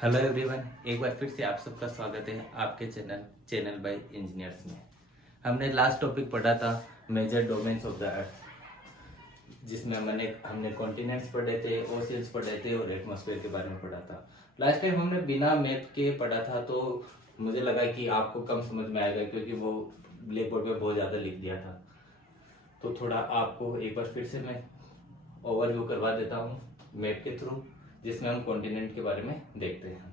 Hello everyone, एक बार फिर से आप सबका स्वागत है आपके चैनल बाय इंजीनियर्स में। हमने लास्ट टॉपिक पढ़ा था major domains of the earth, जिसमें हमने कॉन्टिनेंट्स पढ़े थे, ओशियंस पढ़े थे और एटमॉस्फेयर के बारे में पढ़ा था। लास्ट टाइम हमने बिना मैप के पढ़ा था, तो मुझे लगा कि आपको कम समझ में आएगा, क्योंकि वो ब्लैक बोर्ड पे बहुत ज़्यादा लिख दिया था। तो थोड़ा आपको एक बार फिर से मैं ओवरव्यू करवा देता हूँ मैप के थ्रू, जिसमें हम कॉन्टिनेंट के बारे में देखते हैं।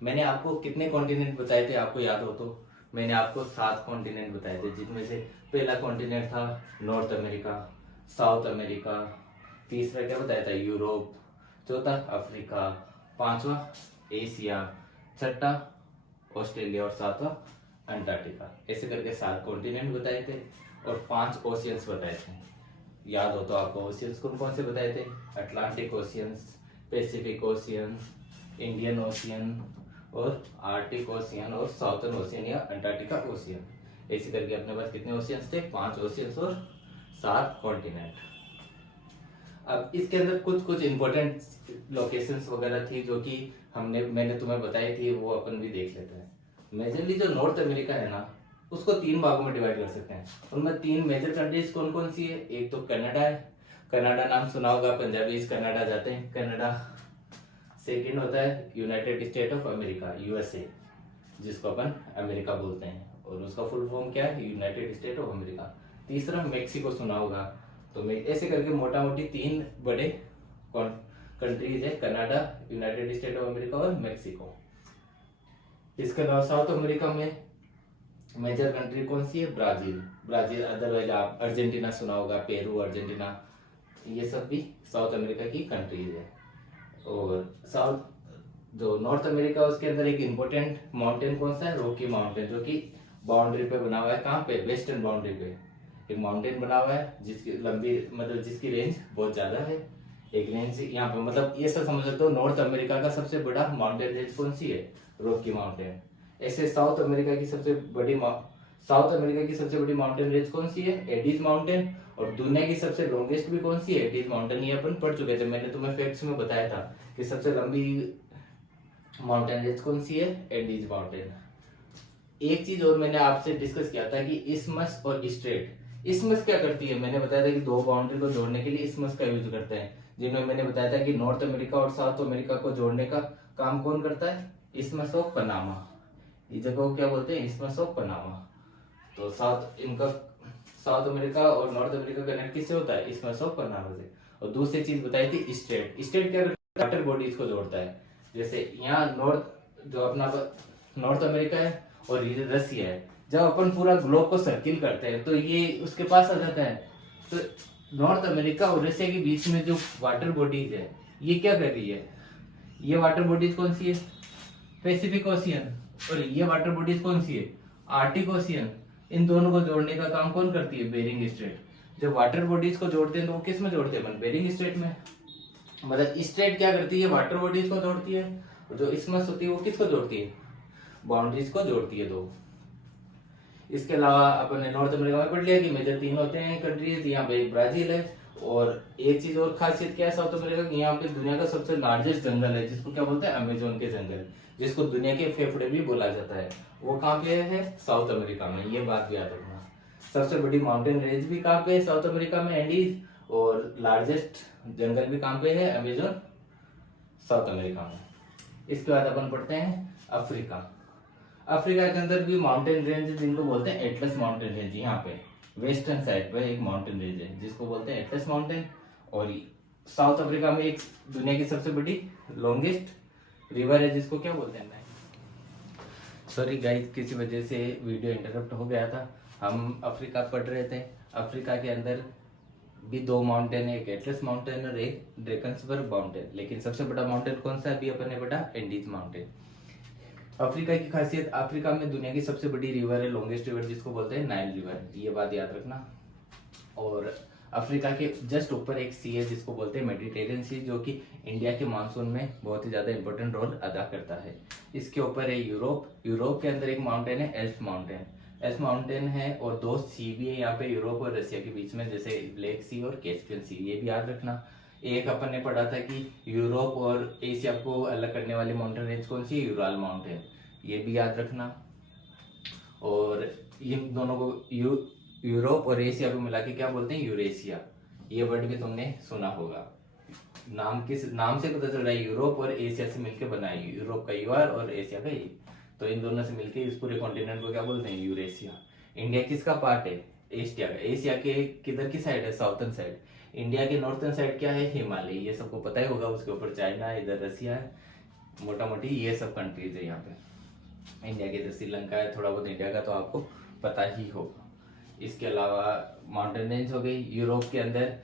मैंने आपको कितने कॉन्टिनेंट बताए थे, आपको याद हो तो? मैंने आपको 7 कॉन्टिनेंट बताए थे, जिसमें से पहला कॉन्टिनेंट था नॉर्थ अमेरिका, साउथ अमेरिका, तीसरा क्या बताया था, यूरोप, चौथा अफ्रीका, पांचवा एशिया, छठा ऑस्ट्रेलिया और सातवां अंटार्कटिका। ऐसे करके 7 कॉन्टिनेंट बताए थे और 5 ओशियंस बताए थे। याद हो तो आपको ओशियंस कौन कौन से बताए थे? Atlantic oceans, Pacific ocean, Indian ocean और आर्टिक ओशियन और साउथर्न ओशियन या अंटार्कटिका ओशियन। ऐसे करके अपने पास कितने ओशियंस थे? 5 ओशियंस और 7 कॉन्टिनेंट। अब इसके अंदर कुछ कुछ इंपॉर्टेंट लोकेशंस वगैरह थी जो कि मैंने तुम्हें बताई थी, वो अपन भी देख लेते हैं। मेजरली जो नॉर्थ अमेरिका है ना, उसको 3 भागों में डिवाइड कर सकते हैं। उनमें 3 मेजर कंट्रीज कौन कौन सी है? एक तो कनाडा है, कनाडा नाम सुना होगा, पंजाबी कनाडा जाते हैं, कनाडा। सेकंड होता है United state of America, USA, जिसको अपन अमेरिका बोलते हैं, और उसका फुल फॉर्म क्या है? United state of America. तीसरा मेक्सिको सुना होगा। तो मैं ऐसे करके मोटा मोटी 3 बड़े कंट्रीज है, Canada, United state of America और मेक्सिको। इसके अलावा साउथ अमेरिका में मेजर कंट्री कौन सी है? Brazil, Brazil. अदरवाइज आप अर्जेंटीना सुना होगा, पेरू, अर्जेंटीना, ये सब भी साउथ अमेरिका की कंट्रीज है। और साउथ जो नॉर्थ अमेरिका, उसके अंदर एक इम्पोर्टेंट माउंटेन कौन सा है? रॉकी माउंटेन, जो कि बाउंड्री पे बना हुआ है। कहाँ पे? वेस्टर्न बाउंड्री पे एक माउंटेन बना हुआ है, जिसकी लंबी मतलब जिसकी रेंज बहुत ज्यादा है। एक रेंज यहाँ पे, मतलब ये सब समझ सकते हो, नॉर्थ अमेरिका का सबसे बड़ा माउंटेन रेंज कौन सी है? Rocky Mountain. ऐसे साउथ अमेरिका की सबसे बड़ी माउंटेन रेंज कौन सी है? Andes Mountain. और दुनिया की सबसे लॉन्गेस्ट भी कौन सी है? Andes Mountain. ये अपन पढ़ चुके थे, मैंने तुम्हें फैक्ट्स में बताया था कि सबसे लंबी माउंटेन रेंज कौन सी है? Andes mountain. एक चीज और मैंने आपसे डिस्कस किया था कि इस्मस और स्ट्रेट। इस्मस क्या करती है? मैंने बताया था कि 2 बाउंड्री को जोड़ने के लिए इस्मस का यूज करते हैं, जिनमें मैंने बताया था कि नॉर्थ अमेरिका और साउथ अमेरिका को जोड़ने का काम कौन करता है? इस्मस ऑफ पनामा। इस जगह को क्या बोलते हैं? इस्मस ऑफ पनामा। तो साउथ अमेरिका और नॉर्थ अमेरिका कनेक्ट किससे होता है? इस्मस ऑफ पनामा से। और दूसरी चीज बताई थी स्ट्रेट। स्ट्रेट क्या करता है? वाटर बॉडीज को जोड़ता है। जैसे यहाँ जो अपना नॉर्थ अमेरिका है और ये रसिया है, जब अपन पूरा ग्लोब को सर्किल करते हैं तो ये उसके पास आ जाता है। तो नॉर्थ अमेरिका और रसिया के बीच में जो वाटर बॉडीज है, ये क्या कर रही है? ये वाटर बॉडीज कौन सी है? Pacific ocean. और ये वाटर बॉडीज कौन सी है? Arctic ocean. इन दोनों को जोड़ने का काम कौन करती है? Bering Strait. जब वाटर बॉडीज को जोड़ते हैं तो वो किस में जोड़ते हैं? बेरिंग स्ट्रेट में। मतलब स्ट्रेट क्या करती है? वाटर बॉडीज को जोड़ती है। और जो इस्मस होती है वो किसको जोड़ती है? बाउंड्रीज को जोड़ती है 2। इसके अलावा अपन ने नॉर्थ अमेरिका में पढ़ लिया कि मेजर 3 होते हैं कंट्रीज, यहाँ पे ब्राजील है। और एक चीज और खासियत क्या है साउथ अमेरिका की? यहाँ पे दुनिया का सबसे लार्जेस्ट जंगल है, जिसको क्या बोलते हैं? अमेजोन के जंगल, जिसको दुनिया के फेफड़े भी बोला जाता है। वो कहाँ पे है? साउथ अमेरिका में। ये बात भी याद रखना। सबसे बड़ी माउंटेन रेंज भी कहाँ पे है? साउथ अमेरिका में, एंडीज। और लार्जेस्ट जंगल भी कहाँ पे है? अमेजोन, साउथ अमेरिका में। इसके बाद अपन पढ़ते हैं अफ्रीका। अफ्रीका के अंदर भी माउंटेन रेंज जिनको बोलते हैं एटलस माउंटेन रेंज। यहाँ पे वेस्टर्न साइड पे एक माउंटेन रेंज है जिसको बोलते हैं एटलस माउंटेन। और साउथ अफ्रीका में एक दुनिया की सबसे बड़ी लॉन्गेस्ट रिवर है, जिसको क्या बोलते हैं? सॉरी गाइस, किसी वजह से वीडियो इंटरप्ट हो गया था। हम अफ्रीका पढ़ रहे थे। अफ्रीका के अंदर भी 2 माउंटेन है, एक एटलस माउंटेन और एक ड्रेकन्सबर्ग माउंटेन। लेकिन सबसे बड़ा माउंटेन कौन सा है? अभी अपन ने पढ़ा एंडीज माउंटेन। अफ्रीका की खासियत, अफ्रीका में दुनिया की सबसे बड़ी रिवर है, लॉन्गेस्ट रिवर, जिसको बोलते हैं नाइल रिवर। ये बात याद रखना। और अफ्रीका के जस्ट ऊपर एक सी है जिसको बोलते हैं मेडिटेरियन सी, जो कि इंडिया के मानसून में बहुत ही ज्यादा इंपॉर्टेंट रोल अदा करता है। इसके ऊपर है यूरोप। यूरोप के अंदर एक माउंटेन है एल्प्स माउंटेन। एल्प्स माउंटेन है और 2 सी भी है यहाँ पे यूरोप और रशिया के बीच में, जैसे ब्लैक सी और कैस्पियन सी। ये भी याद रखना। एक अपन ने पढ़ा था कि यूरोप और एशिया को अलग करने वाली माउंटेन रेंज कौन सी है, यूराल माउंटेन, ये भी याद रखना। और इन दोनों को यूरोप और एशिया को मिला के क्या बोलते हैं, यूरेशिया। ये वर्ड भी तुमने सुना होगा। नाम से पता चल रहा है यूरोप और एशिया से मिलकर बना है, यूरोप का यूआर और एशिया का ई, तो इन दोनों से मिलकर इस पूरे कॉन्टिनेंट को क्या बोलते हैं, यूरेशिया। इंडिया किसका पार्ट है, एशिया का। एशिया के किधर की साइड है, साउथर्न साइड। इंडिया के नॉर्थर्न साइड क्या है, हिमालय, ये सबको पता ही होगा। उसके ऊपर चाइना है, इधर रसिया है, मोटा मोटी ये सब कंट्रीज है यहाँ पे। इंडिया के इधर श्रीलंका है, थोड़ा बहुत इंडिया का तो आपको पता ही होगा। इसके अलावा माउंटेन रेंज हो गई। यूरोप के अंदर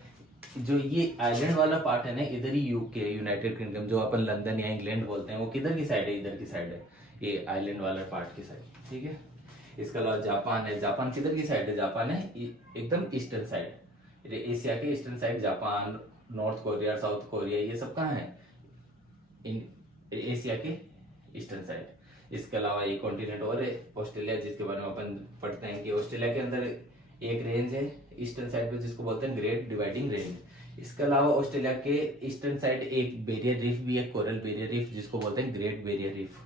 जो ये आइलैंड वाला पार्ट है ना, इधर ही यूके, यूनाइटेड किंगडम, जो अपन लंदन या इंग्लैंड बोलते हैं, वो किधर की साइड है, इधर की साइड है, ये आइलैंड वाला पार्ट की साइड, ठीक है। इसके अलावा जापान है। जापान किधर की साइड है, जापान है एकदम ईस्टर्न साइड, एशिया के eastern side. Japan, north Korea, south Korea, ये सब कहाँ है, इन एशिया के ईस्टर्न साइड। इसके अलावा एक कॉन्टिनेंट और है, ऑस्ट्रेलिया, जिसके बारे में अपन पढ़ते हैं कि ऑस्ट्रेलिया के अंदर एक रेंज है ईस्टर्न साइड पे, जिसको बोलते हैं ग्रेट डिवाइडिंग रेंज। इसके अलावा ऑस्ट्रेलिया के ईस्टर्न साइड एक बैरियर रीफ भी है, कोरल बैरियर रीफ, जिसको बोलते हैं ग्रेट बैरियर रीफ।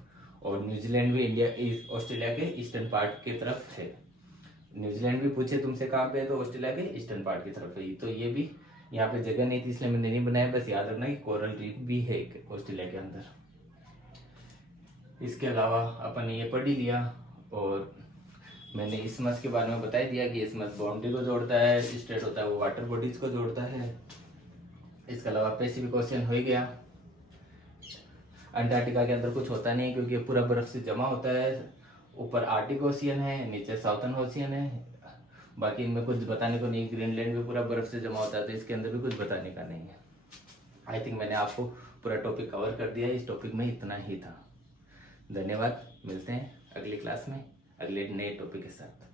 और न्यूजीलैंड भी ऑस्ट्रेलिया के ईस्टर्न पार्ट की तरफ है। न्यूजीलैंड भी पूछे तुमसे कहाँ पे है, तो ऑस्ट्रेलिया के ईस्टर्न पार्ट की तरफ है। तो ये भी यहाँ पे जगह नहीं थी इसलिए मैंने नहीं बनाया, बस याद रखना कि कोरल रीफ भी है ऑस्ट्रेलिया के अंदर। इसके अलावा अपन ने ये पढ़ ही लिया, और मैंने इसमस के बारे में बता ही दिया कि इसमस बाउंड्री को जोड़ता है, स्टेट होता है वो वाटर बॉडीज को जोड़ता है। इसके अलावा पैसिफिक ओशियन हो ही गया। अंटार्कटिका के अंदर कुछ होता नहीं क्योंकि पूरा बर्फ से जमा होता है। ऊपर आर्टिक ओशियन है, नीचे साउथर्न ओशियन है। बाकी इनमें कुछ बताने को नहीं। ग्रीनलैंड भी पूरा बर्फ से जमा होता है, तो इसके अंदर भी कुछ बताने का नहीं है। आई थिंक मैंने आपको पूरा टॉपिक कवर कर दिया। इस टॉपिक में इतना ही था। धन्यवाद। मिलते हैं अगली क्लास में अगले नए टॉपिक के साथ।